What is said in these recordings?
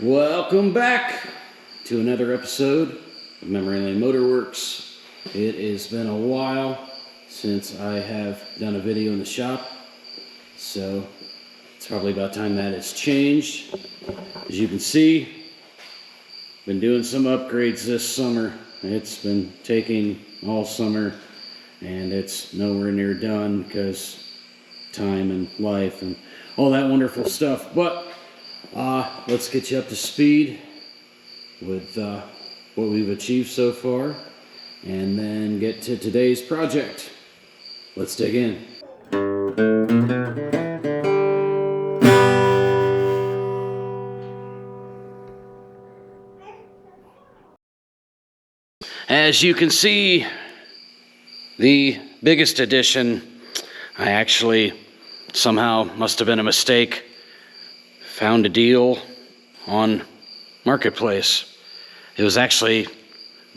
Welcome back to another episode of Memory Lane Motorworks. It has been a while since I have done a video in the shop, so it's probably about time that has changed. As you can see, been doing some upgrades this summer. It's been taking all summer and it's nowhere near done because time and life and all that wonderful stuff. But let's get you up to speed with what we've achieved so far and then get to today's project. Let's dig in. As you can see, the biggest addition, I actually somehow must have been a mistake, found a deal on Marketplace. It was actually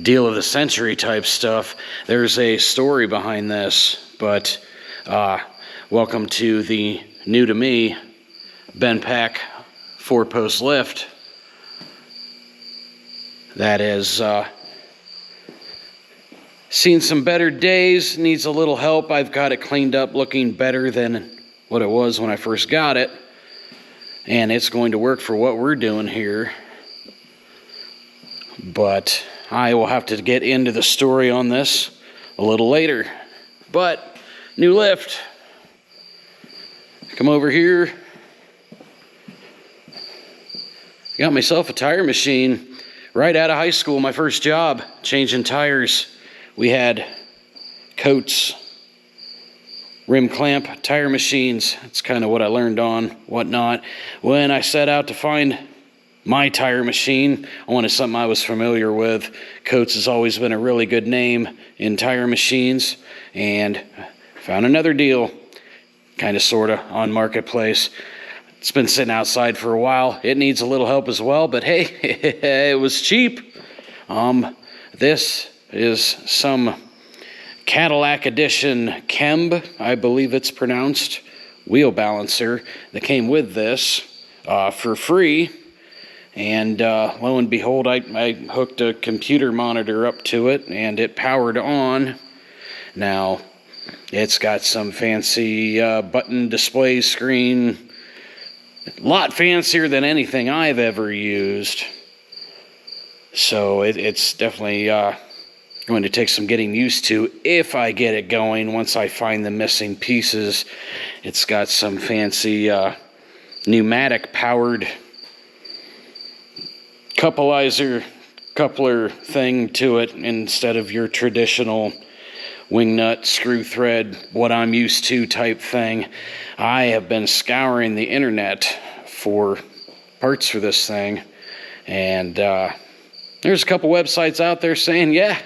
deal of the century type stuff. There's a story behind this, but welcome to the new to me Ben Pack 4-post lift. That is seen some better days, needs a little help. I've got it cleaned up, looking better than what it was when I first got it. And it's going to work for what we're doing here. But I will have to get into the story on this a little later. But, new lift. Come over here. Got myself a tire machine right out of high school, my first job, changing tires. We had Coates, rim clamp tire machines. That's kind of what I learned on, whatnot. When I set out to find my tire machine, I wanted something I was familiar with. Coates has always been a really good name in tire machines, and found another deal, kind of sort of on Marketplace. It's been sitting outside for a while. It needs a little help as well, but hey, it was cheap. This is some Cadillac Edition Kemb, I believe it's pronounced, wheel balancer that came with this for free. And lo and behold, I hooked a computer monitor up to it and it powered on. Now, it's got some fancy button display screen, a lot fancier than anything I've ever used. So it's definitely going to take some getting used to if I get it going. Once I find the missing pieces, it's got some fancy pneumatic powered coupler thing to it instead of your traditional wing nut, screw thread, what I'm used to type thing. I have been scouring the internet for parts for this thing, and there's a couple websites out there saying, yeah,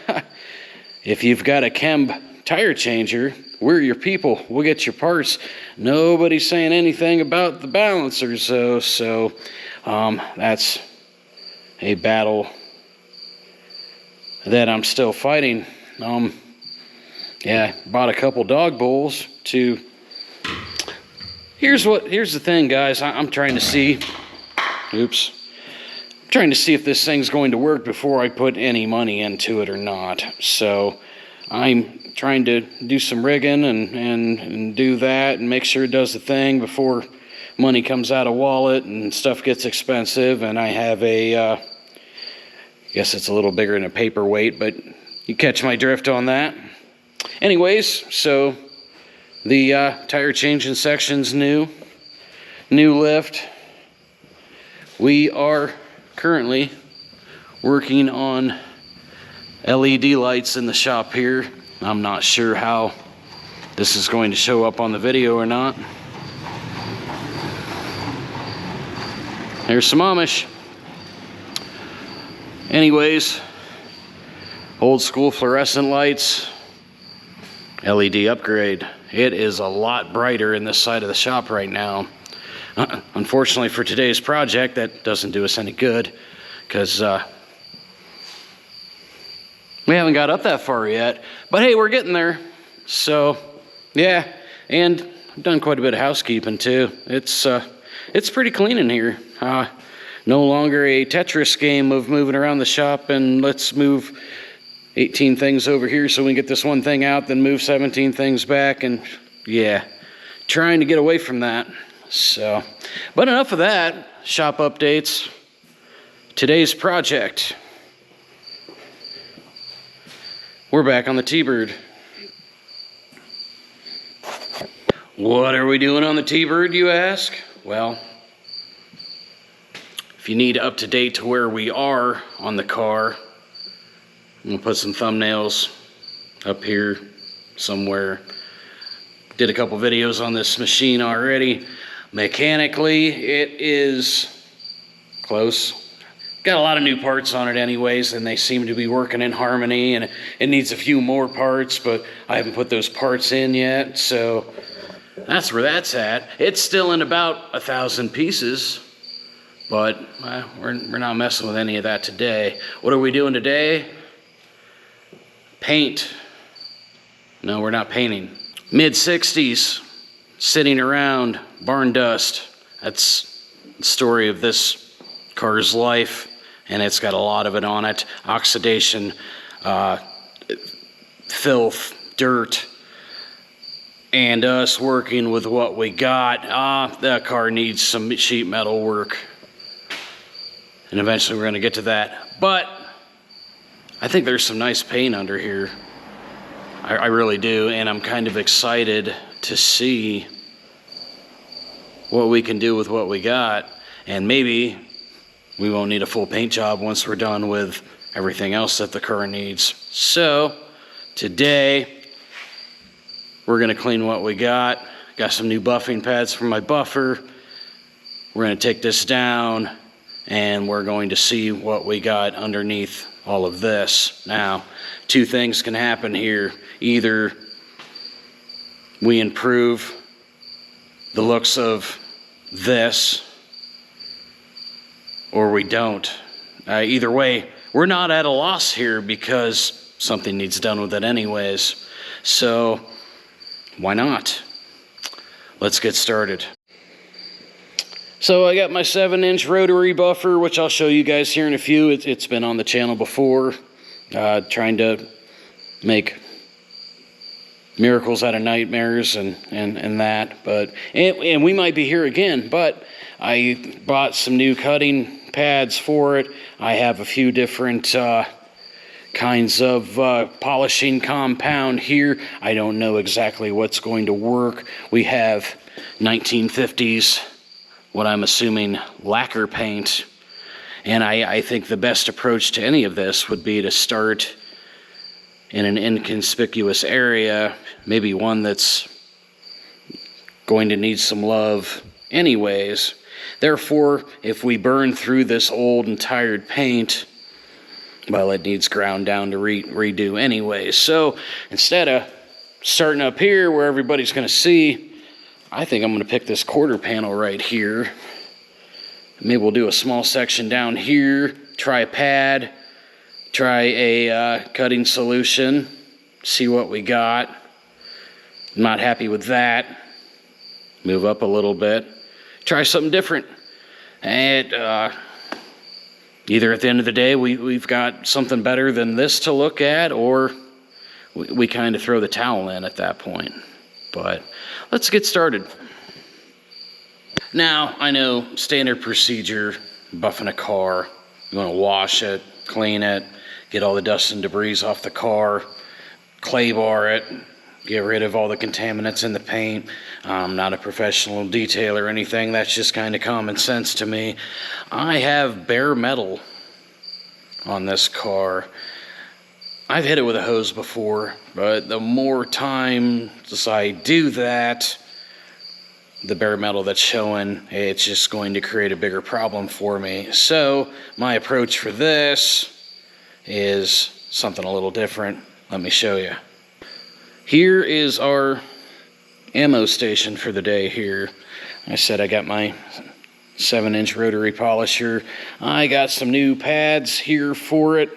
if you've got a Kemb tire changer, we're your people. We'll get your parts. Nobody's saying anything about the balancers, though, so that's a battle that I'm still fighting. Yeah, bought a couple dog bowls to... Here's the thing, guys. I'm trying to see... Oops. Trying to see if this thing's going to work before I put any money into it or not. So I'm trying to do some rigging and do that and make sure it does the thing before money comes out of wallet and stuff gets expensive. And I have a, I guess it's a little bigger than a paperweight, but you catch my drift on that. Anyways, so the tire changing section's new lift. We are currently working on LED lights in the shop here. I'm not sure how this is going to show up on the video or not. There's some Amish. Anyways, old school fluorescent lights, LED upgrade. It is a lot brighter in this side of the shop right now. Unfortunately for today's project, that doesn't do us any good because we haven't got up that far yet. But hey, we're getting there. So, yeah, and I've done quite a bit of housekeeping too. It's pretty clean in here. No longer a Tetris game of moving around the shop and let's move 18 things over here so we can get this one thing out, then move 17 things back, and yeah, trying to get away from that. So, but enough of that. Shop updates. Today's project. We're back on the T-Bird. What are we doing on the T-Bird, you ask? Well, if you need up to date to where we are on the car, I'm gonna put some thumbnails up here somewhere. Did a couple videos on this machine already. Mechanically, it is close. Got a lot of new parts on it anyways, and they seem to be working in harmony, and it needs a few more parts, but I haven't put those parts in yet, so that's where that's at. It's still in about 1,000 pieces, but we're not messing with any of that today. What are we doing today? Paint. No, we're not painting. Mid-60s, sitting around, barn dust. That's the story of this car's life, and it's got a lot of it on it. Oxidation, filth, dirt, and us working with what we got. That car needs some sheet metal work, and eventually we're going to get to that. But I think there's some nice paint under here. I really do, and I'm kind of excited to see what we can do with what we got, and maybe we won't need a full paint job once we're done with everything else that the car needs. So today we're going to clean what we got. Got some new buffing pads for my buffer. We're going to take this down and we're going to see what we got underneath all of this. Now, two things can happen here. Either we improve the looks of this, or we don't. Either way, we're not at a loss here because something needs done with it anyways. So why not? Let's get started. So I got my 7-inch rotary buffer, which I'll show you guys here in a few. It's been on the channel before, trying to make miracles out of nightmares and that. But and we might be here again, but I bought some new cutting pads for it. I have a few different kinds of polishing compound here. I don't know exactly what's going to work. We have 1950s, what I'm assuming, lacquer paint. And I think the best approach to any of this would be to start in an inconspicuous area, maybe one that's going to need some love anyways. Therefore, if we burn through this old and tired paint, well, it needs ground down to redo anyways. So instead of starting up here where everybody's going to see, I think I'm going to pick this quarter panel right here. Maybe we'll do a small section down here, try a pad, try a cutting solution, see what we got. I'm not happy with that. Move up a little bit. Try something different. And either at the end of the day, we've got something better than this to look at, or we kind of throw the towel in at that point. But let's get started. Now, I know standard procedure, buffing a car, you want to wash it, clean it, get all the dust and debris off the car, clay bar it, get rid of all the contaminants in the paint. I'm not a professional detailer or anything. That's just kind of common sense to me. I have bare metal on this car. I've hit it with a hose before, but the more times I do that, the bare metal that's showing, it's just going to create a bigger problem for me. So my approach for this is something a little different. Let me show you. Here is our ammo station for the day here. I said I got my 7-inch rotary polisher. I got some new pads here for it.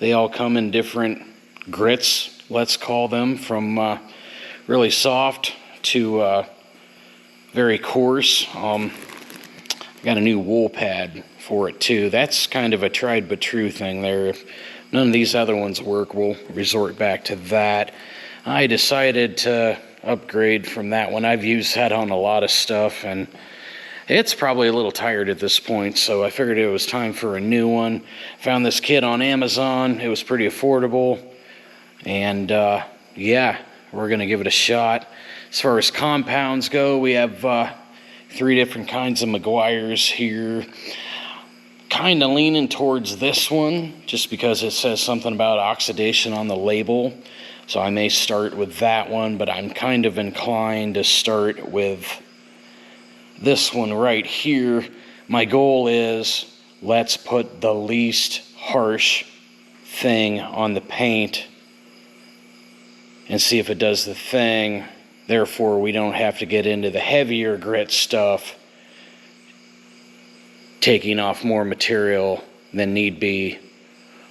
They all come in different grits, let's call them, from really soft to very coarse. Got a new wool pad for it too. That's kind of a tried but true thing there. If none of these other ones work, we'll resort back to that. I decided to upgrade from that one. I've used that on a lot of stuff, and it's probably a little tired at this point, so I figured it was time for a new one. Found this kit on Amazon. It was pretty affordable, and yeah, we're going to give it a shot. As far as compounds go, we have 3 different kinds of Meguiar's here. Kind of leaning towards this one, just because it says something about oxidation on the label. So I may start with that one, but I'm kind of inclined to start with this one right here. My goal is, let's put the least harsh thing on the paint and see if it does the thing. Therefore, we don't have to get into the heavier grit stuff, taking off more material than need be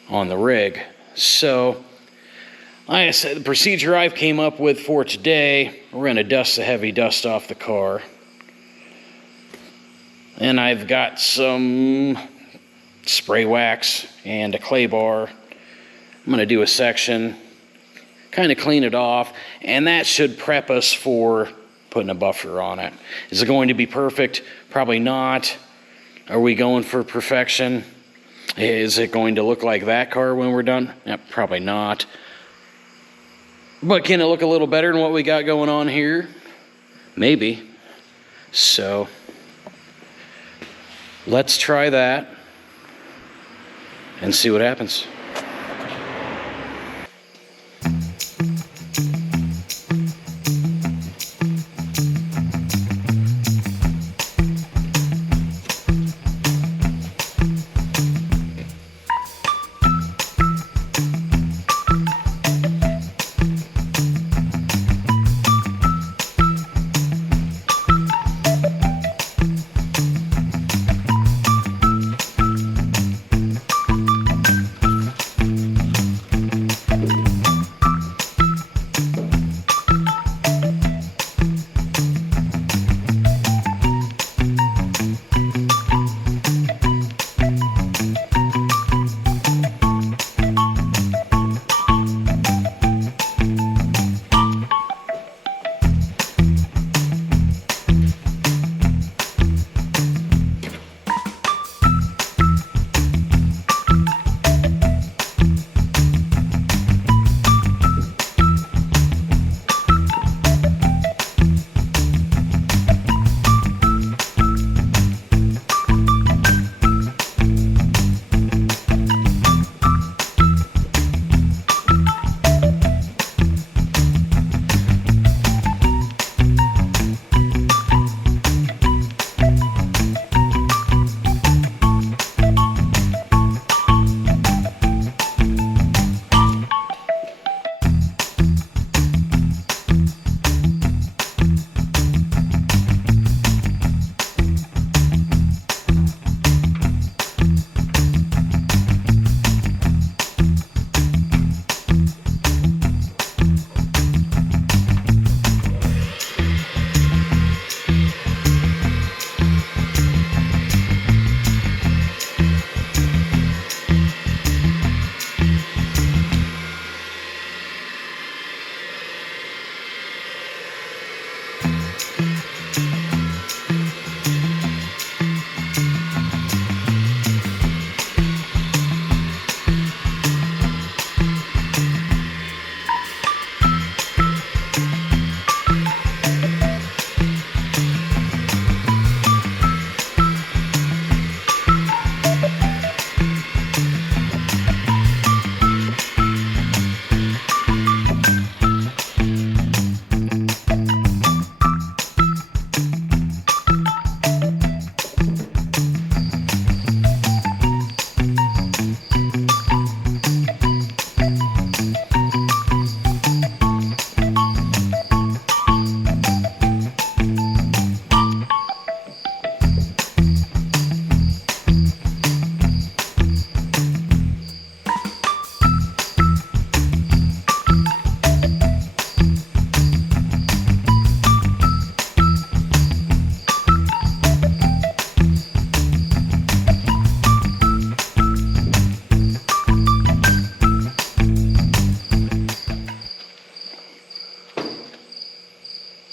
on the rig. So, like I said, the procedure I've came up with for today, we're going to dust the heavy dust off the car. And I've got some spray wax and a clay bar. I'm going to do a section, kind of clean it off, and that should prep us for putting a buffer on it. Is it going to be perfect? Probably not. Are we going for perfection? Is it going to look like that car when we're done? Probably not. But can it look a little better than what we got going on here? Maybe. So let's try that and see what happens.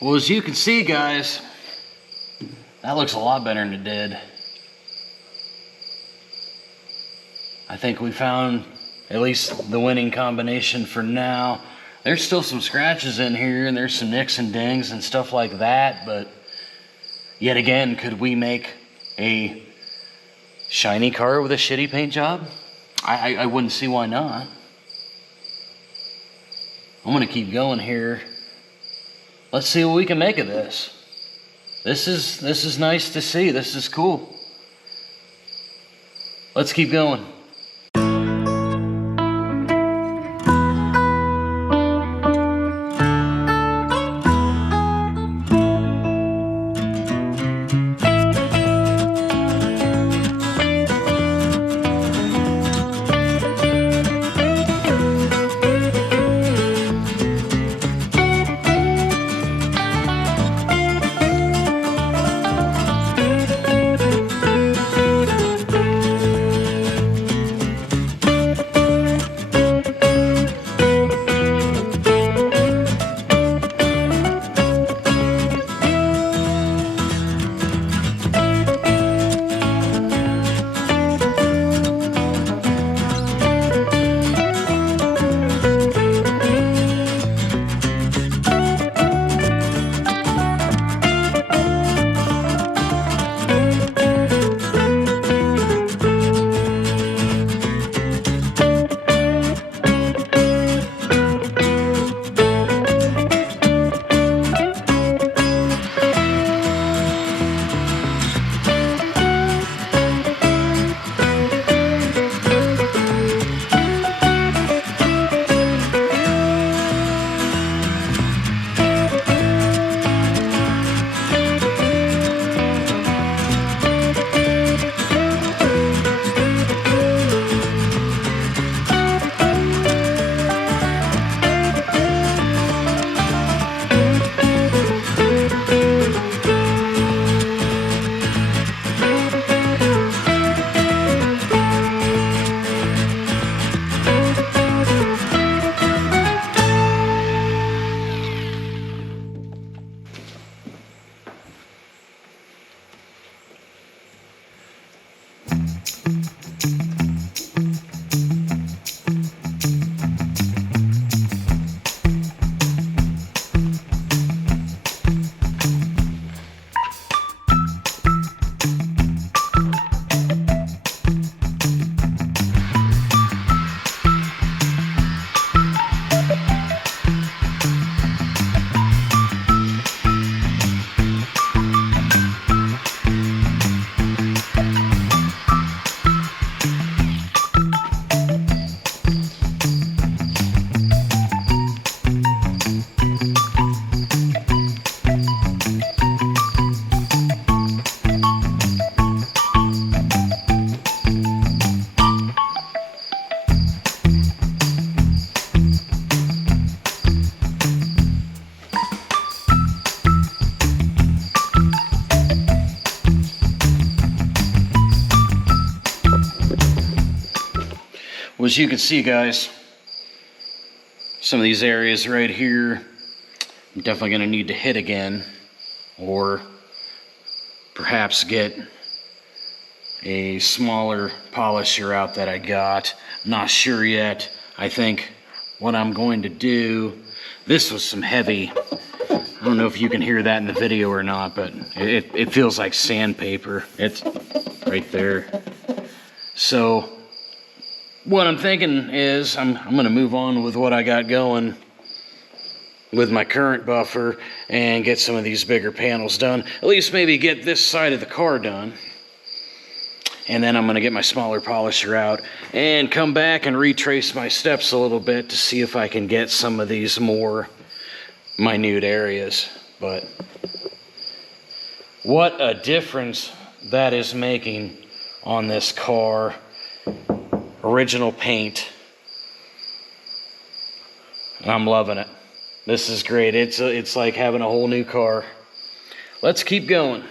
Well, as you can see, guys, that looks a lot better than it did. I think we found at least the winning combination for now. There's still some scratches in here, and there's some nicks and dings and stuff like that, but yet again, could we make a shiny car with a shitty paint job? I wouldn't see why not. I'm gonna keep going here. Let's see what we can make of this. This is nice to see. This is cool. Let's keep going. Well, as you can see, guys, some of these areas right here, I'm definitely going to need to hit again, or perhaps get a smaller polisher out that I got. I'm not sure yet. I think what I'm going to do, this was some heavy, I don't know if you can hear that in the video or not, but it feels like sandpaper. It's right there. So what I'm thinking is I'm going to move on with what I got going with my current buffer and get some of these bigger panels done. At least maybe get this side of the car done. And then I'm going to get my smaller polisher out and come back and retrace my steps a little bit to see if I can get some of these more minute areas. But what a difference that is making on this car. Original paint. I'm loving it. This is great. It's like having a whole new car. Let's keep going.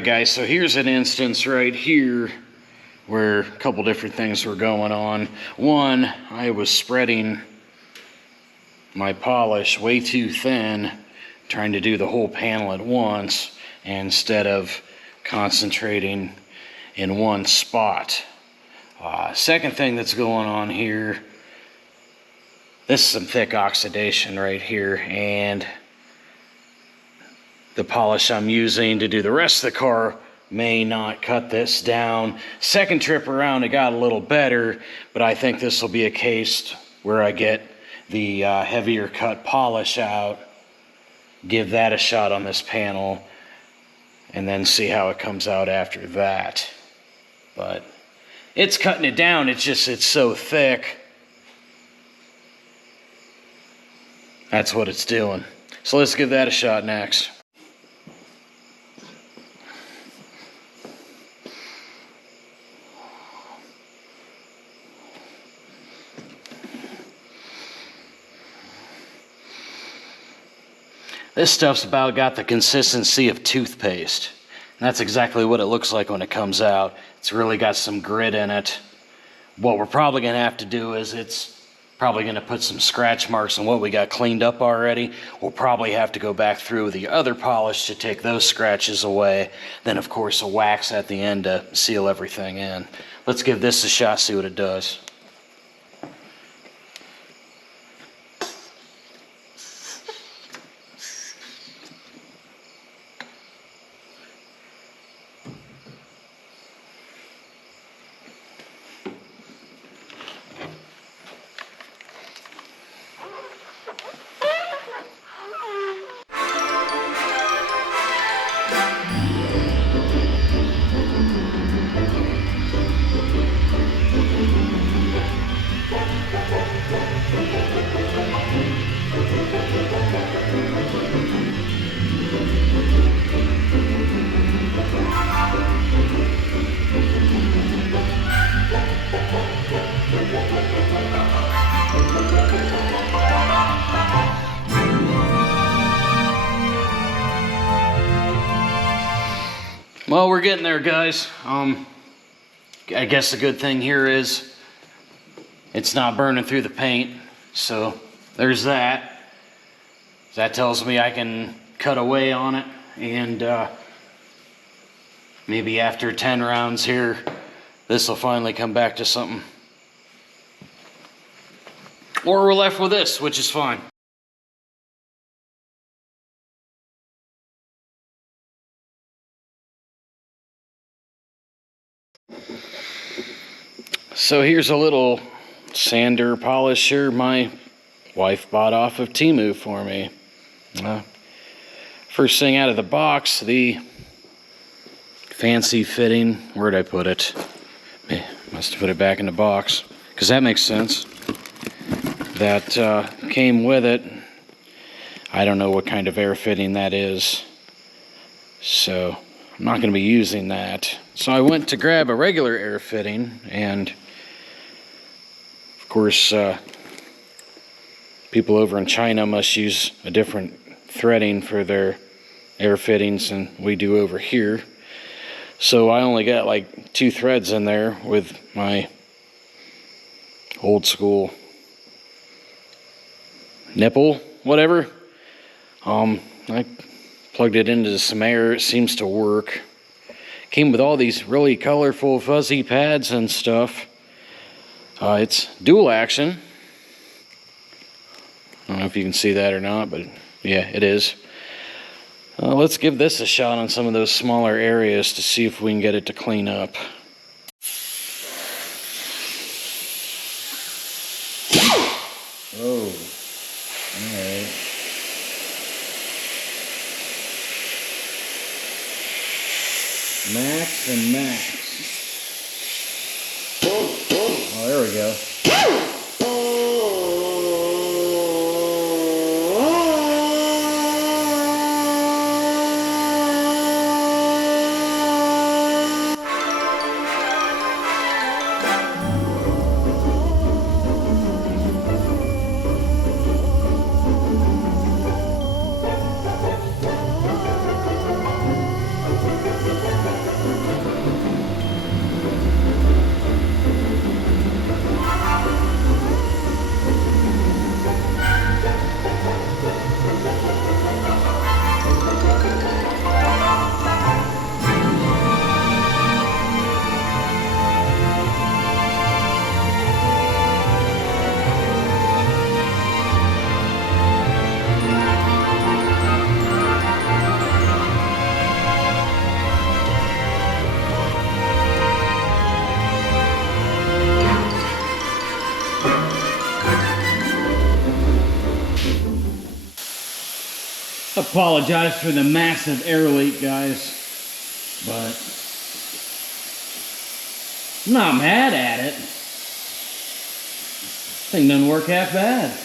Alright guys, so here's an instance right here where a couple different things were going on. One, I was spreading my polish way too thin, trying to do the whole panel at once instead of concentrating in one spot. Second thing that's going on here, this is some thick oxidation right here, and the polish I'm using to do the rest of the car may not cut this down. Second trip around it got a little better, but I think this will be a case where I get the heavier cut polish out, give that a shot on this panel, and then see how it comes out after that. But it's cutting it down, it's so thick. That's what it's doing. So let's give that a shot next. This stuff's about got the consistency of toothpaste. And that's exactly what it looks like when it comes out. It's really got some grit in it. What we're probably going to have to do is it's probably going to put some scratch marks on what we got cleaned up already. We'll probably have to go back through the other polish to take those scratches away. Then, of course, a wax at the end to seal everything in. Let's give this a shot, see what it does. Well, we're getting there, guys. I guess the good thing here is it's not burning through the paint, so there's that. That tells me I can cut away on it, and maybe after 10 rounds here, this will finally come back to something. Or we're left with this, which is fine. So here's a little sander polisher my wife bought off of Temu for me. First thing out of the box, the fancy fitting, where'd I put it? Must have put it back in the box, because that makes sense. That came with it. I don't know what kind of air fitting that is, so I'm not going to be using that. So I went to grab a regular air fitting, and of course people over in China must use a different threading for their air fittings than we do over here. So I only got like 2 threads in there with my old school nipple, whatever. I plugged it into some air. It seems to work. Came with all these really colorful fuzzy pads and stuff. It's dual action. I don't know if you can see that or not, but yeah, it is. Let's give this a shot on some of those smaller areas to see if we can get it to clean up. Oh, alright. Max and max. Oh, there we go. Apologize for the massive air leak, guys, but I'm not mad at it. Thing doesn't work half bad.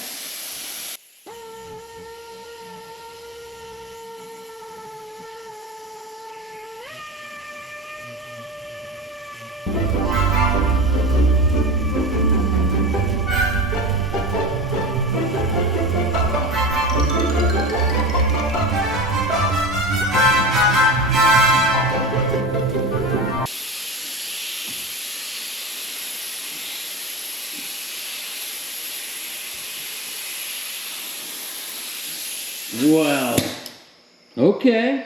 Well, okay. I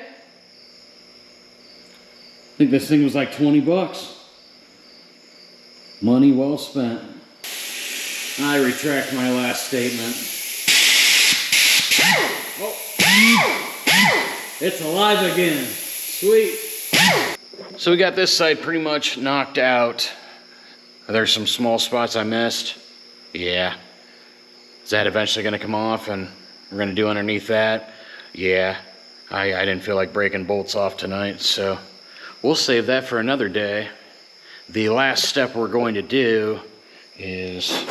think this thing was like 20 bucks. Money well spent. I retract my last statement. Oh. It's alive again. Sweet. So we got this side pretty much knocked out. There's some small spots I missed. Yeah. Is that eventually going to come off and we're going to do underneath that? Yeah. I didn't feel like breaking bolts off tonight, so we'll save that for another day. The last step we're going to do is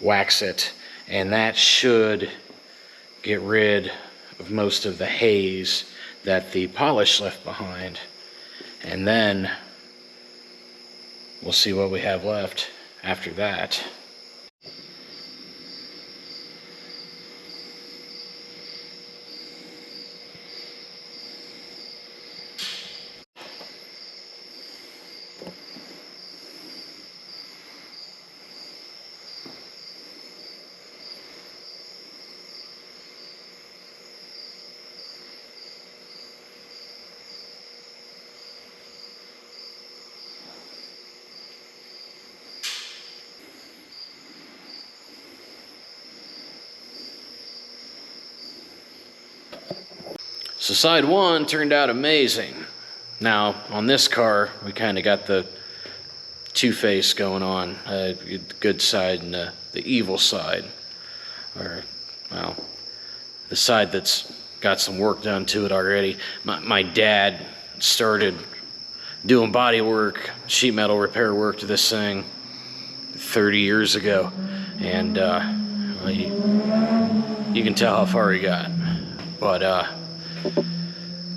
wax it, and that should get rid of most of the haze that the polish left behind. And then we'll see what we have left after that. So side one turned out amazing. Now, on this car, we kind of got the two-face going on. The good side and the evil side. Or, well, the side that's got some work done to it already. My dad started doing body work, sheet metal repair work to this thing 30 years ago. And well, you can tell how far he got. But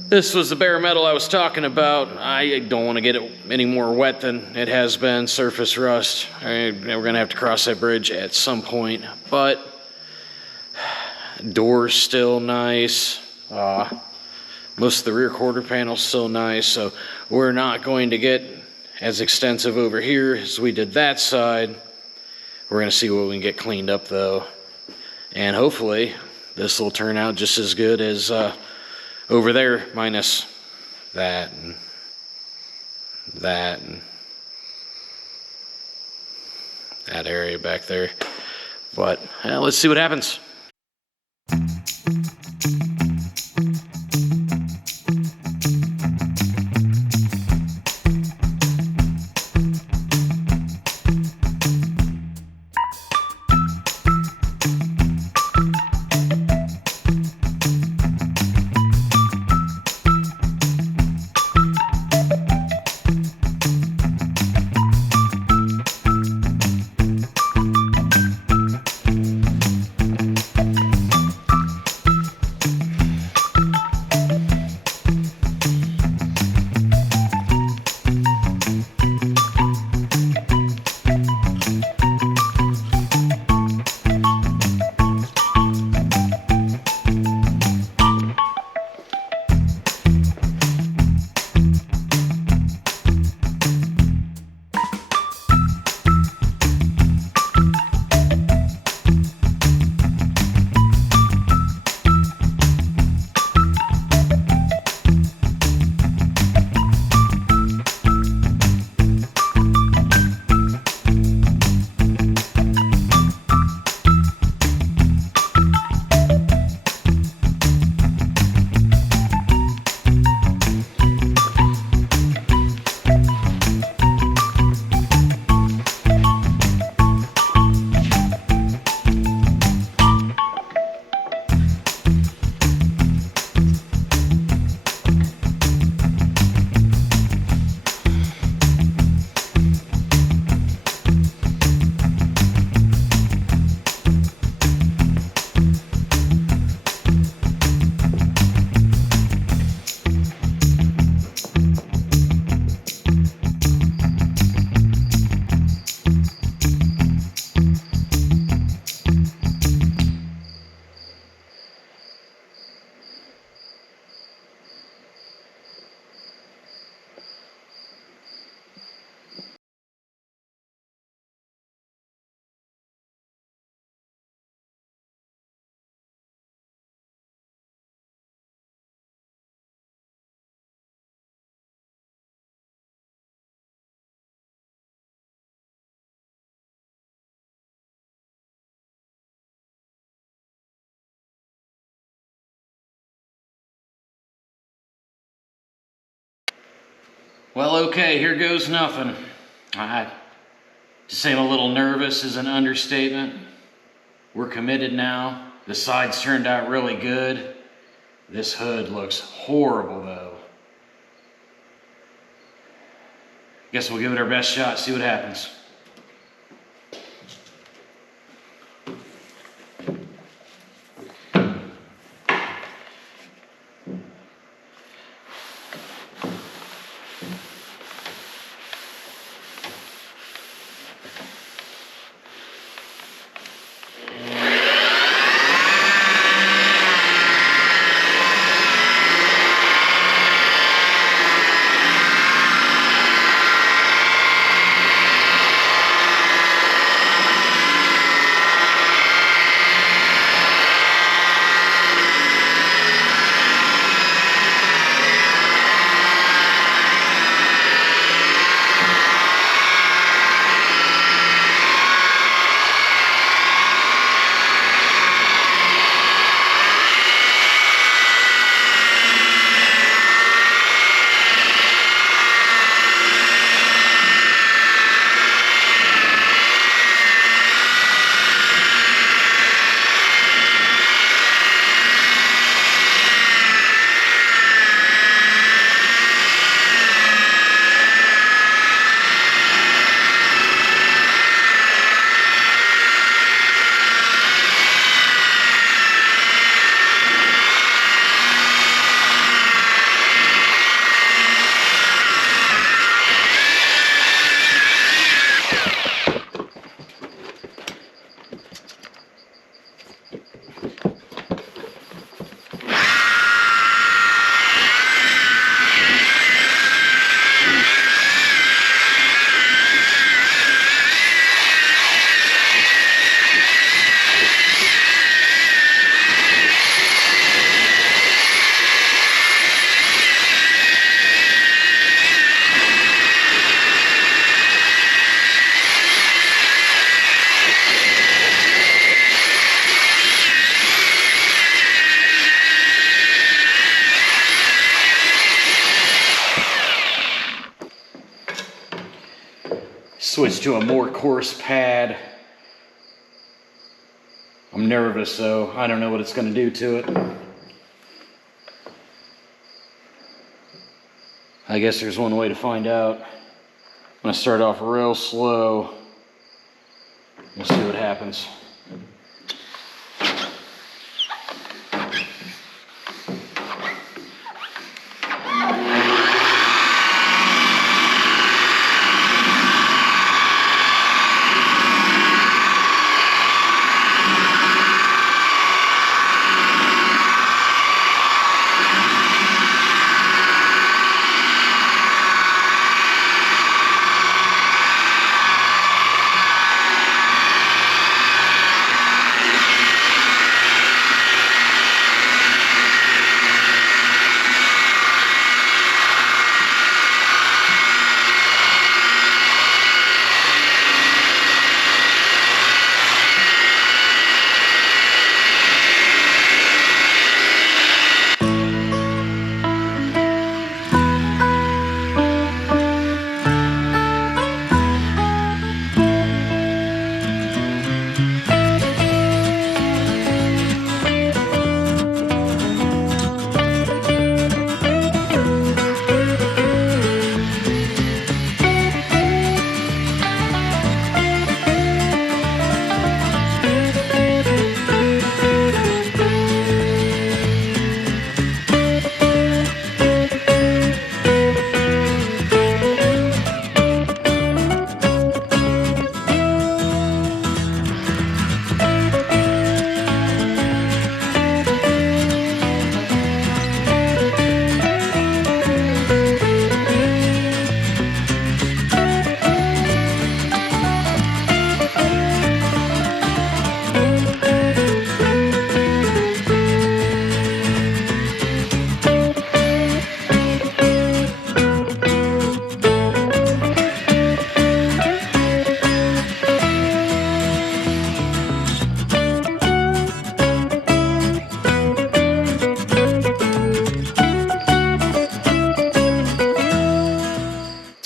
this was the bare metal I was talking about. I don't want to get it any more wet than it has been. Surface rust. We're going to have to cross that bridge at some point. But door's still nice. Most of the rear quarter panel's still nice. So we're not going to get as extensive over here as we did that side. We're going to see what we can get cleaned up though. And hopefully this will turn out just as good as over there, minus that and that and that area back there. But let's see what happens. Well, okay, here goes nothing. To say I'm a little nervous is an understatement. We're committed now. The sides turned out really good. This hood looks horrible though. Guess we'll give it our best shot, see what happens. Switch to a more coarse pad. I'm nervous though. I don't know what it's going to do to it. I guess there's one way to find out. I'm going to start off real slow. We'll see what happens.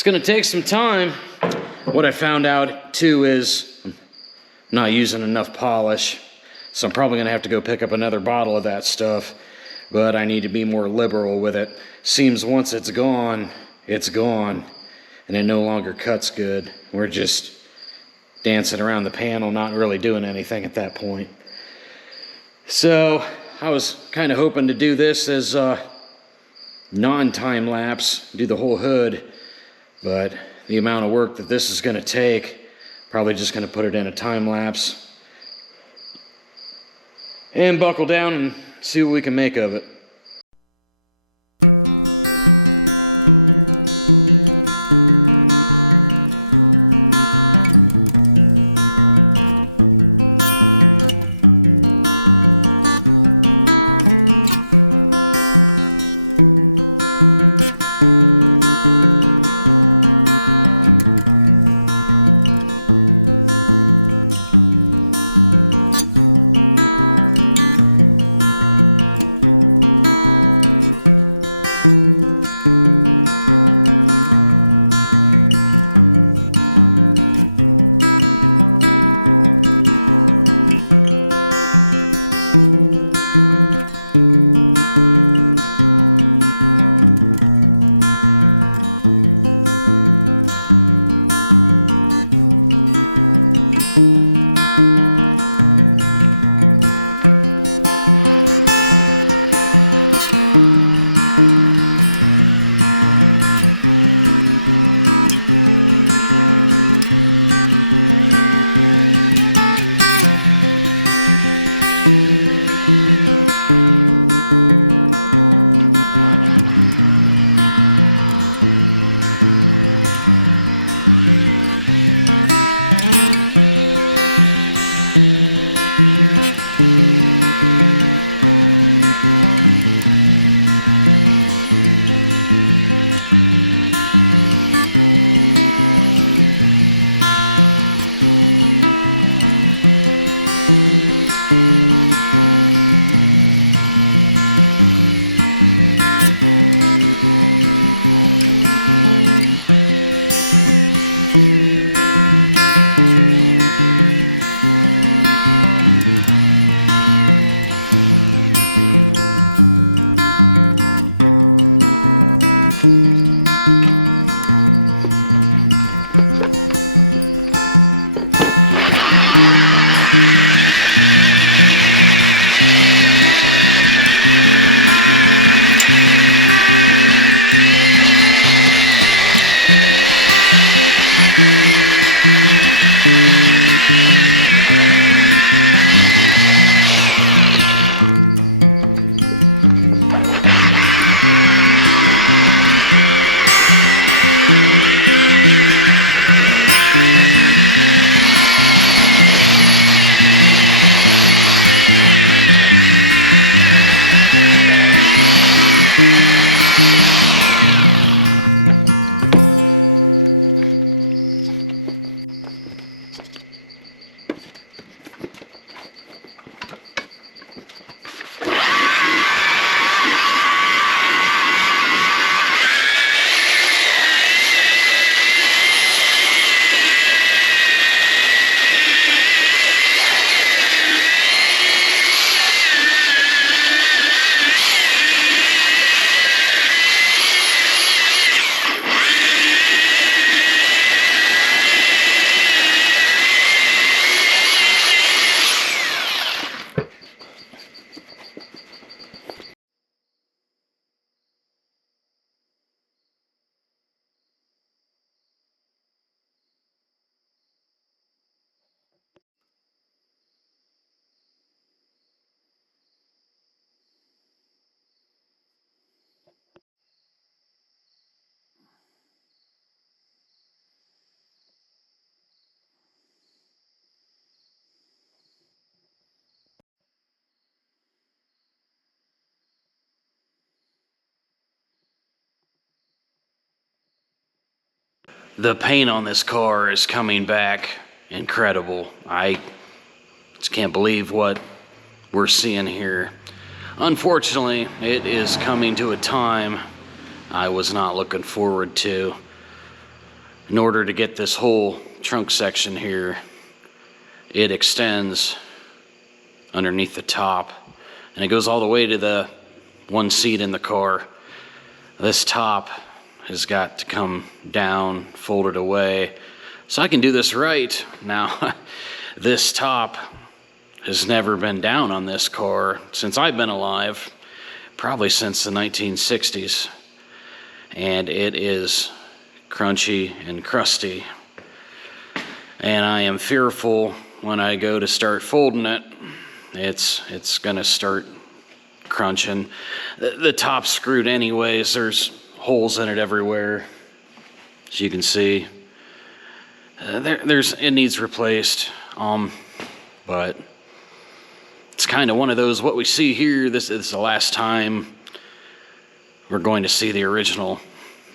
It's gonna take some time. What I found out too is I'm not using enough polish, so I'm probably gonna have to go pick up another bottle of that stuff, but I need to be more liberal with it. Seems once it's gone, and it no longer cuts good. We're just dancing around the panel, not really doing anything at that point. So I was kind of hoping to do this as non-time lapse, do the whole hood, but the amount of work that this is going to take, probably just going to put it in a time lapse and buckle down and see what we can make of it. The paint on this car is coming back incredible. I just can't believe what we're seeing here. Unfortunately, it is coming to a time I was not looking forward to. in order to get this whole trunk section here, it extends underneath the top, and it goes all the way to the one seat in the car. This top has got to come down, folded away, so I can do this right. Now, this top has never been down on this car since I've been alive, probably since the 1960s, and it is crunchy and crusty, and I am fearful when I go to start folding it, it's gonna start crunching. The top's screwed anyways. There's holes in it everywhere, as you can see. It needs replaced, but it's kind of one of those, what we see here, this is the last time we're going to see the original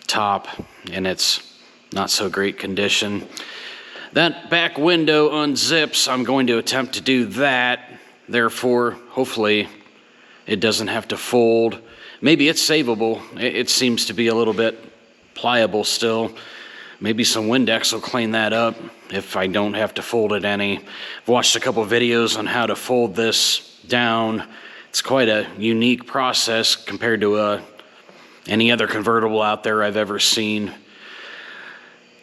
top, and it's not so great condition. That back window unzips. I'm going to attempt to do that. Therefore, hopefully, it doesn't have to fold. Maybe it's savable. It seems to be a little bit pliable still. Maybe some Windex will clean that up if I don't have to fold it any. I've watched a couple of videos on how to fold this down. It's quite a unique process compared to any other convertible out there I've ever seen.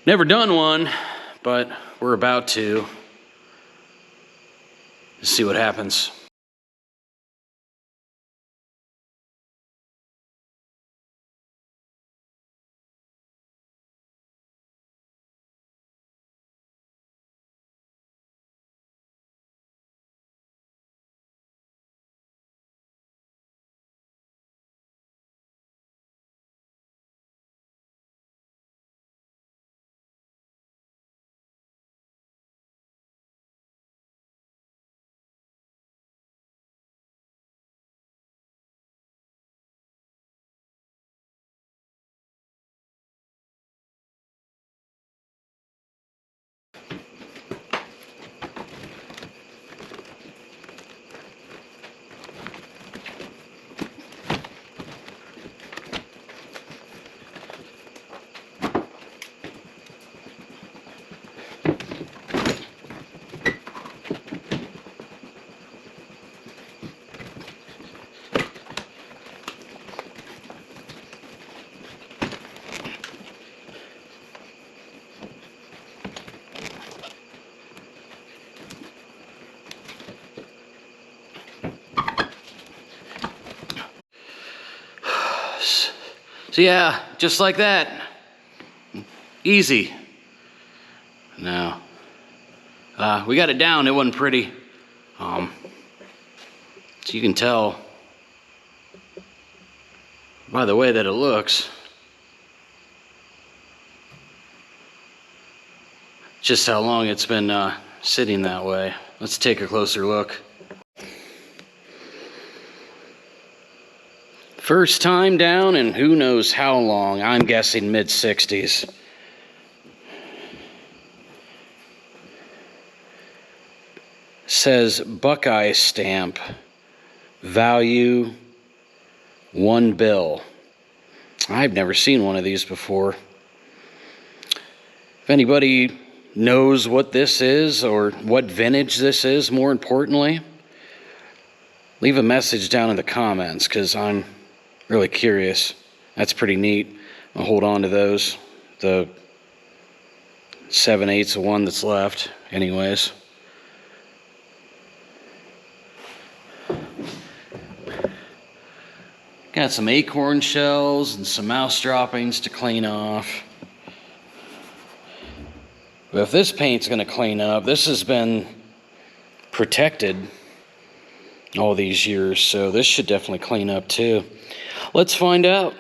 Never done one, but we're about to. Let's see what happens. So yeah, just like that. Easy. Now, we got it down. It wasn't pretty. So you can tell by the way that it looks, just how long it's been sitting that way. Let's take a closer look. First time down, and who knows how long. I'm guessing mid-60s. Says Buckeye stamp, value $1. I've never seen one of these before. If anybody knows what this is, or what vintage this is, more importantly, leave a message down in the comments, because I'm really curious. That's pretty neat. I'll hold on to those. The 7/8 of one that's left, anyways. Got some acorn shells and some mouse droppings to clean off. But if this paint's going to clean up, this has been protected all these years, so this should definitely clean up too. Let's find out.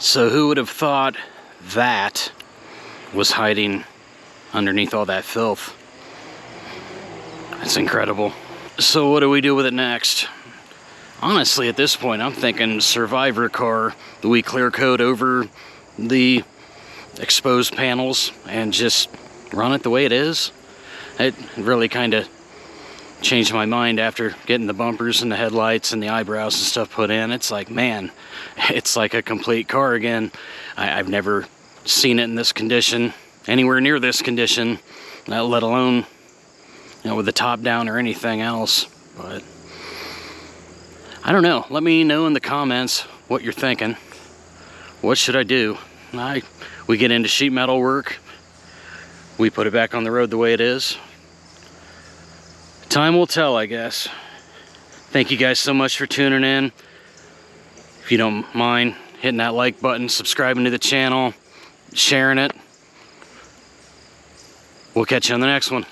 So who would have thought that was hiding underneath all that filth? That's incredible. So what do we do with it next? Honestly, at this point, I'm thinking Survivor car. Do we clear coat over the exposed panels and just run it the way it is? It really kind of changed my mind after getting the bumpers and the headlights and the eyebrows and stuff put in. It's like, man, it's like a complete car again. I've never seen it in this condition, anywhere near this condition, let alone, you know, with the top down or anything else. But I don't know. Let me know in the comments what you're thinking. What should I do? We get into sheet metal work. We put it back on the road the way it is. Time will tell, I guess. Thank you guys so much for tuning in. If you don't mind hitting that like button, subscribing to the channel, sharing it. We'll catch you on the next one.